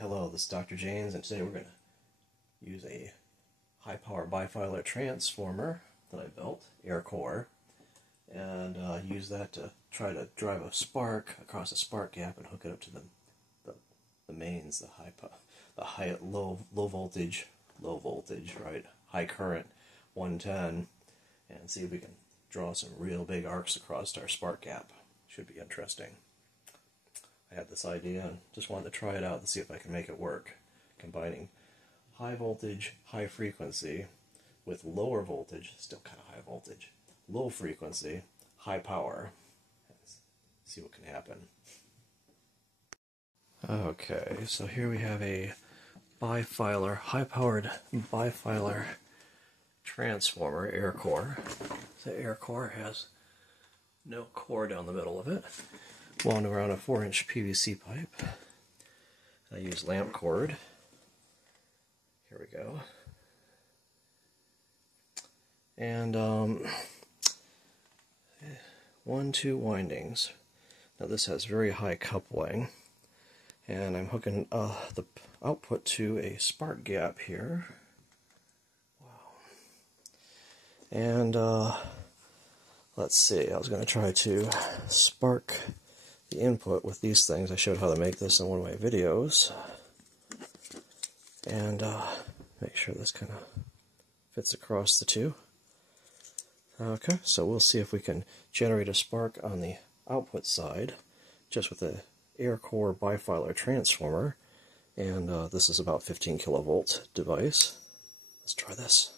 Hello, this is Dr. James, and today we're going to use a high-power bifilar transformer that I built, air core, and use that to try to drive a spark across a spark gap and hook it up to the mains, low voltage, right, high current 110, and see if we can draw some real big arcs across our spark gap. Should be interesting. I had this idea and just wanted to try it out and see if I can make it work, combining high voltage, high frequency with lower voltage, still kind of high voltage, low frequency, high power. Let's see what can happen. Okay, so here we have a bifilar, high-powered bifilar transformer, air core. The air core has no core down the middle of it. Wound around a 4-inch PVC pipe. I use lamp cord. Here we go. And 2 windings. Now this has very high coupling, and I'm hooking the output to a spark gap here. Wow. And let's see, I was going to try to spark the input with these things. I showed how to make this in one of my videos. And make sure this kind of fits across the two. Okay, so we'll see if we can generate a spark on the output side just with the air core bifilar transformer. And this is about 15 kilovolt device. Let's try this.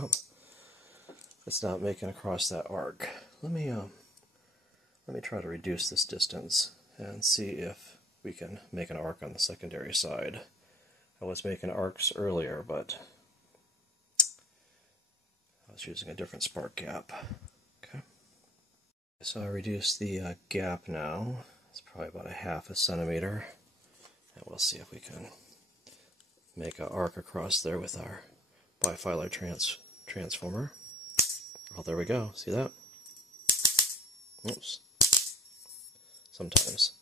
Oh, it's not making across that arc. Let me try to reduce this distance and see if we can make an arc on the secondary side. I was making arcs earlier, but I was using a different spark gap. Okay. So I reduced the gap now. It's probably about 1/2 centimeter, and we'll see if we can make an arc across there with our bifilar transformer. Oh, there we go. See that? Oops. Sometimes.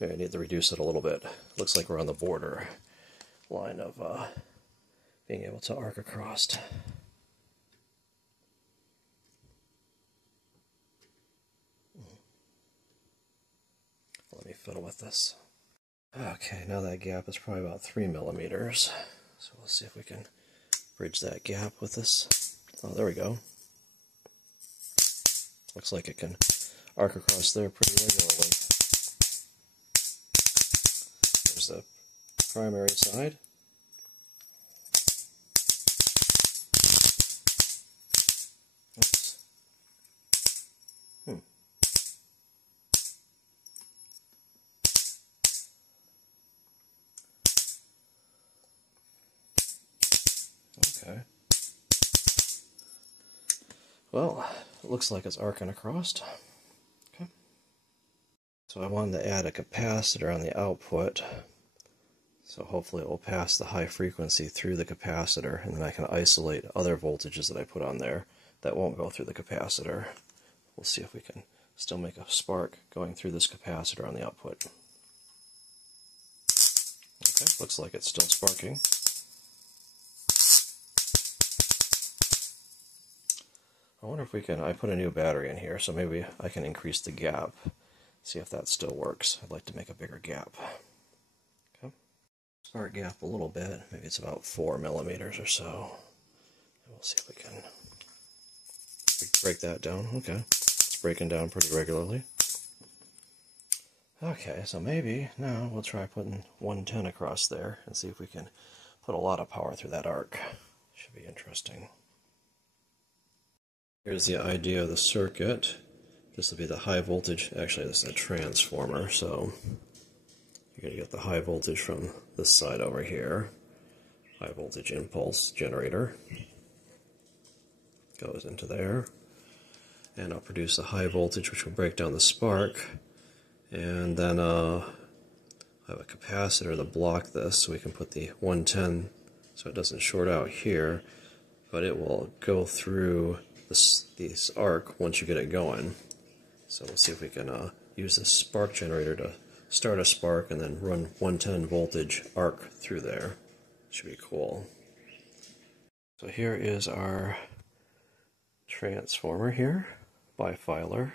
Maybe I need to reduce it a little bit. Looks like we're on the border line of being able to arc across. Let me fiddle with this. Okay, now that gap is probably about 3 millimeters. So we'll see if we can bridge that gap with this. Oh, there we go. Looks like it can arc across there pretty regularly. There's the primary side. Oops. Okay. Well, it looks like it's arcing across. Okay. So I wanted to add a capacitor on the output. So hopefully it will pass the high frequency through the capacitor, and then I can isolate other voltages that I put on there that won't go through the capacitor. We'll see if we can still make a spark going through this capacitor on the output. Okay, looks like it's still sparking. I wonder if we can, I put a new battery in here, so maybe I can increase the gap, see if that still works. I'd like to make a bigger gap. Okay. Spark gap a little bit, maybe it's about 4 millimeters or so. We'll see if we can break that down. Okay, it's breaking down pretty regularly. Okay, so maybe now we'll try putting 110 across there and see if we can put a lot of power through that arc. Should be interesting. Here's the idea of the circuit. This will be the high voltage, actually this is a transformer, so you're going to get the high voltage from this side over here. High voltage impulse generator goes into there, and I'll produce a high voltage which will break down the spark, and then I have a capacitor to block this, so we can put the 110 so it doesn't short out here, but it will go through this arc once you get it going. So let's see if we can use this spark generator to start a spark and then run 110 voltage arc through there. Should be cool. So here is our transformer here, Bifilar,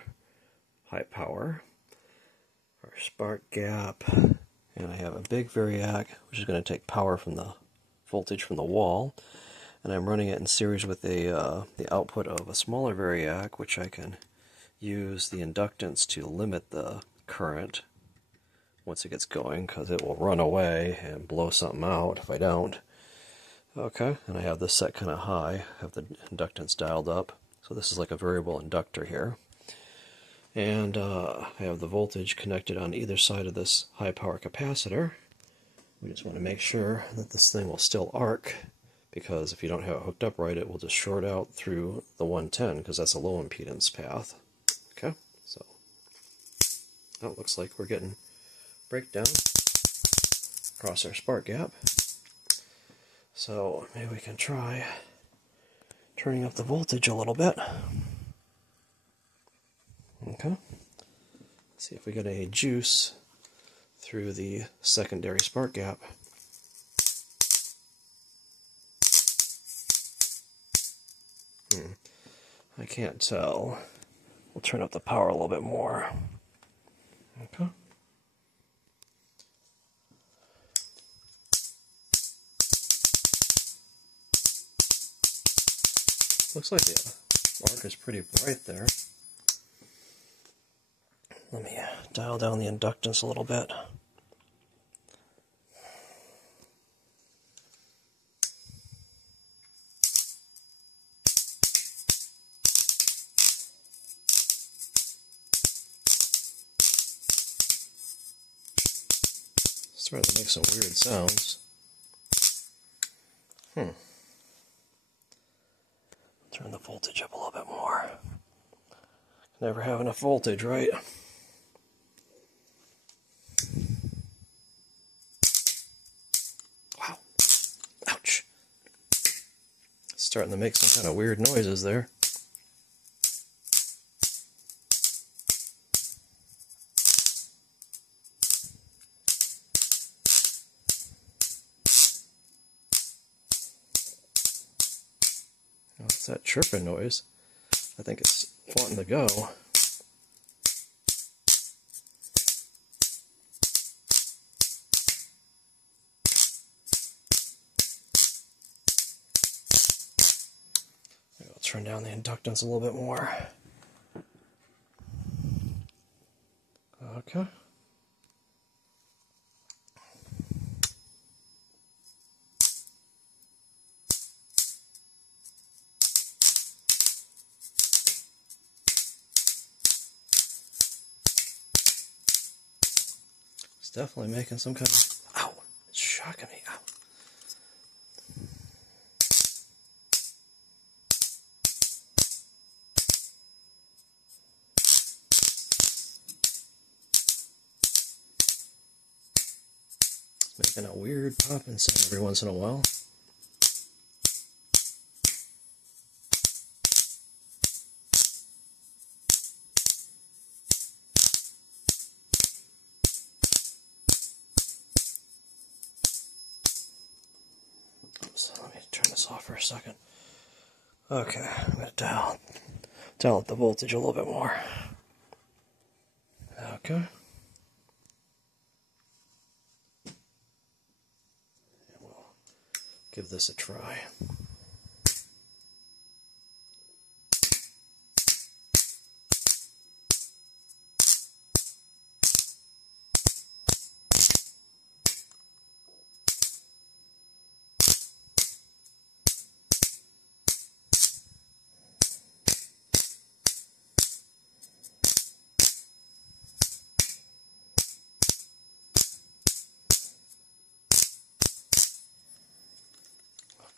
high power, our spark gap, and I have a big variac which is going to take power from the voltage from the wall, and I'm running it in series with the output of a smaller variac, which I can use the inductance to limit the current once it gets going, because it will run away and blow something out if I don't. Okay, and I have this set kind of high, I have the inductance dialed up, so this is like a variable inductor here. And I have the voltage connected on either side of this high power capacitor. We just want to make sure that this thing will still arc, because if you don't have it hooked up right, it will just short out through the 110, because that's a low impedance path. Okay, so that looks like we're getting breakdown across our spark gap. So maybe we can try turning up the voltage a little bit. Okay, see if we get any juice through the secondary spark gap. I can't tell. We'll turn up the power a little bit more. Okay. Looks like the arc is pretty bright there. Let me dial down the inductance a little bit. Starting to make some weird sounds. Turn the voltage up a little bit more. Never have enough voltage, right? Wow. Ouch. Starting to make some kind of weird noises there. Oh, it's that chirping noise. I think it's wanting to go. I'll turn down the inductance a little bit more. Okay. It's definitely making some kind of... Ow! It's shocking me. Ow! It's making a weird popping sound every once in a while. So let me turn this off for a second. Okay, I'm going to dial up the voltage a little bit more. Okay. And we'll give this a try.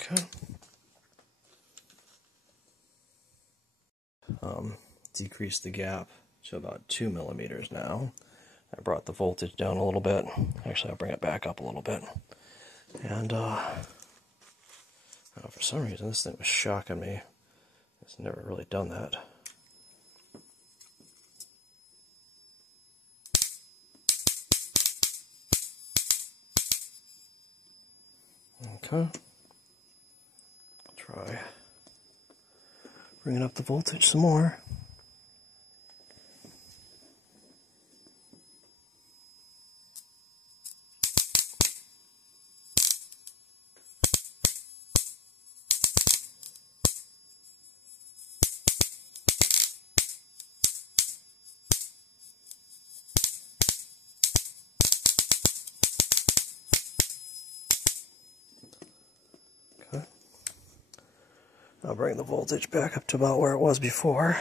Okay. Decrease the gap to about 2 millimeters now. I brought the voltage down a little bit. Actually, I'll bring it back up a little bit. And For some reason, this thing was shocking me. It's never really done that. Okay. Try bringing up the voltage some more. I'll bring the voltage back up to about where it was before.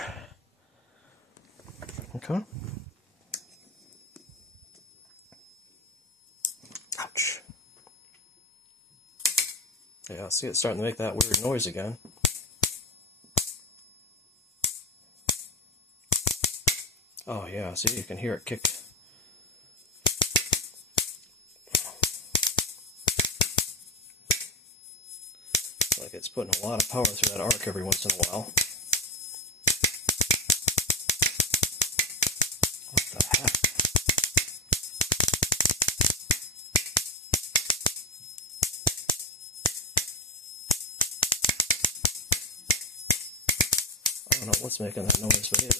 Okay. Ouch. Yeah, see it's starting to make that weird noise again. Oh yeah, see you can hear it kick. Like it's putting a lot of power through that arc every once in a while. What the heck? I don't know what's making that noise, but it.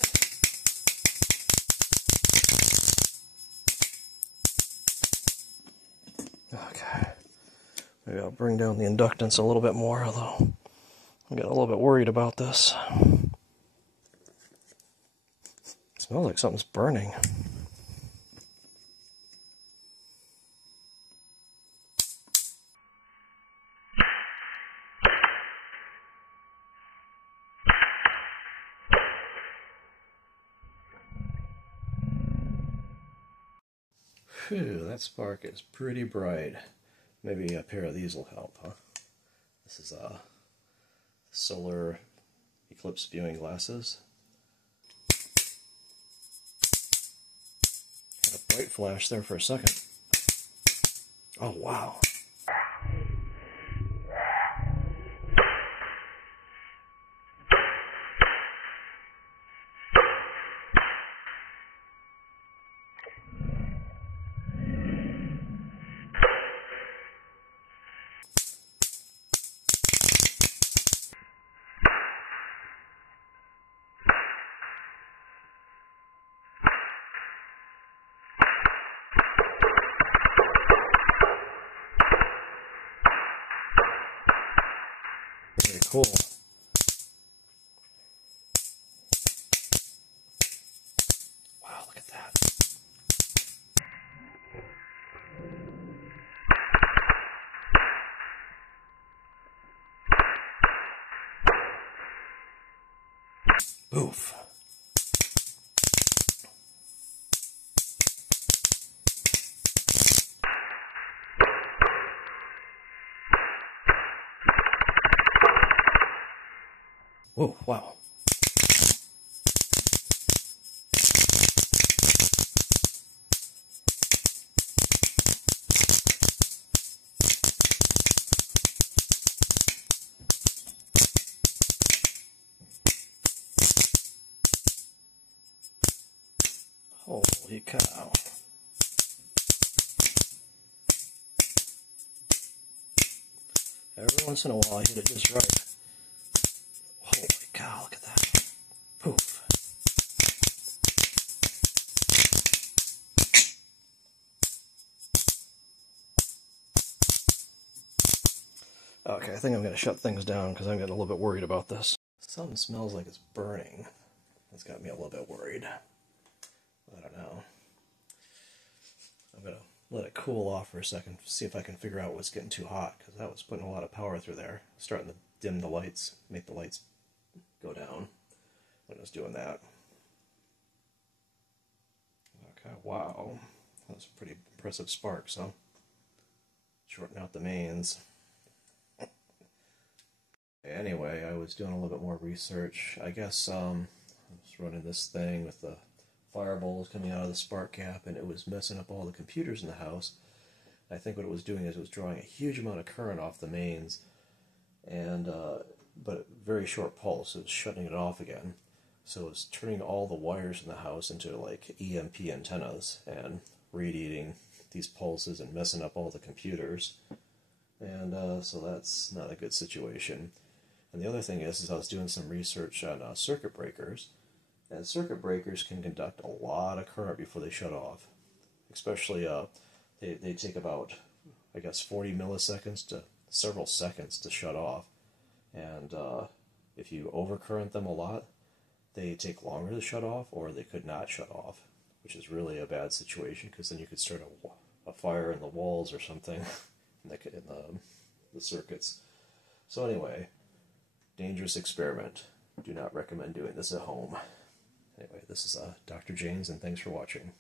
Okay. Maybe I'll bring down the inductance a little bit more, although I'm getting a little bit worried about this. It smells like something's burning. Phew, that spark is pretty bright. Maybe a pair of these will help, huh? This is solar eclipse viewing glasses. Had a bright flash there for a second. Oh wow. Very cool. Wow, look at that. Oof. Whoa, wow. Holy cow. Every once in a while I hit it just right. Holy cow, look at that. Poof. Okay, I think I'm going to shut things down because I'm getting a little bit worried about this. Something smells like it's burning. That's got me a little bit worried. I don't know. I'm going to let it cool off for a second, see if I can figure out what's getting too hot, because that was putting a lot of power through there. Starting to dim the lights, make the lights go down when it was doing that. Okay, wow. That was a pretty impressive spark, so shorten out the mains. Anyway, I was doing a little bit more research. I guess I was running this thing with the fireballs coming out of the spark gap, and it was messing up all the computers in the house. I think what it was doing is it was drawing a huge amount of current off the mains, and but very short pulse. It was shutting it off again. So it was turning all the wires in the house into like EMP antennas and radiating these pulses and messing up all the computers. And so that's not a good situation. And the other thing is I was doing some research on circuit breakers, and circuit breakers can conduct a lot of current before they shut off. Especially, they take about, I guess, 40 milliseconds to several seconds to shut off. And if you overcurrent them a lot, they take longer to shut off, or they could not shut off, which is really a bad situation, because then you could start a fire in the walls or something in the circuits. So anyway, dangerous experiment. Do not recommend doing this at home. Anyway, this is Dr. James, and thanks for watching.